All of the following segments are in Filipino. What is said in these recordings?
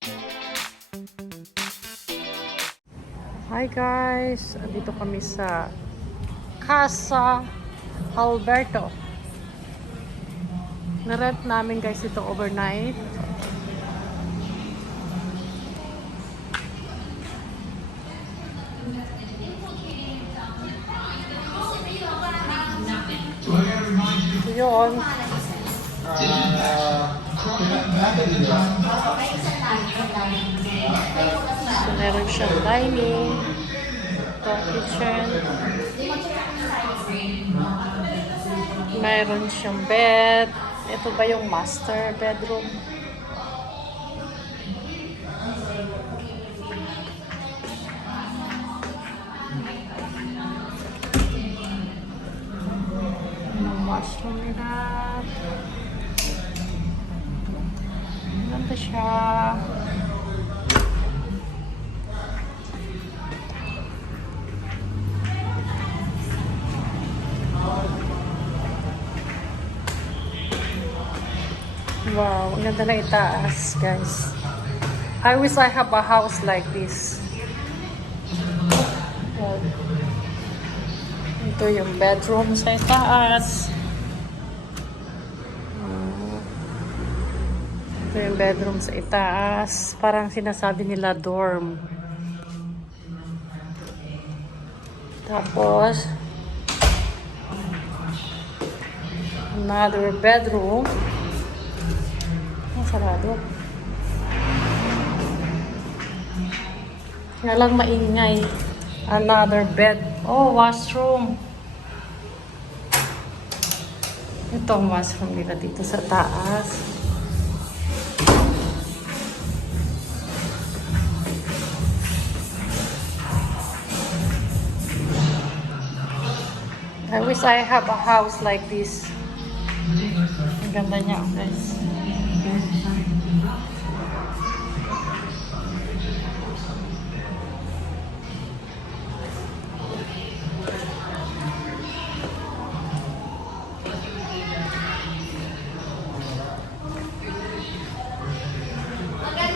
Hi guys! Dito kami sa Casa Alberto. Na-rent namin guys ito overnight. Yun. So, meron siyang dining, ito kitchen, meron siyang bed. Ito ba yung master bedroom? Yung washroom nila. Ganda siya. Wow, ang ganda na itaas, guys. I wish I have a house like this. Wow. Ito yung bedroom sa itaas. Ito yung bedroom sa itaas. Parang sinasabi nila dorm. Tapos, another bedroom. Sarado. Nga lang maingay. Another bed. Oh, washroom. Ito ang washroom nila dito sa taas. I wish I have a house like this. Ang ganda niya, guys.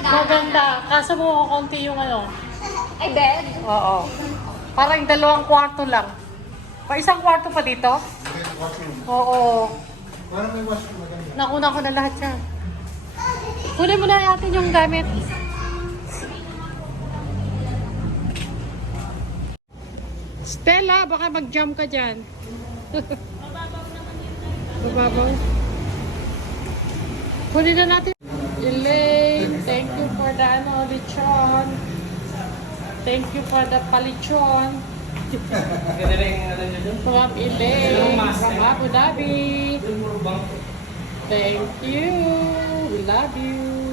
Maganda. Kaso mo konti yung ano. Ay, bed? Oo. Parang 2 kwarto lang. Pa isang kwarto pa dito? Oo. Parang may washroom maganda. Nakuna ko na lahat yan. Kunin mo na natin yung gamit. Stella, baka mag-jump ka dyan. Mababaw. Kunin na natin. Elaine, thank you for the lechon. Thank you for the palechon. From Elaine, from Abu Dhabi. Thank you. We love you.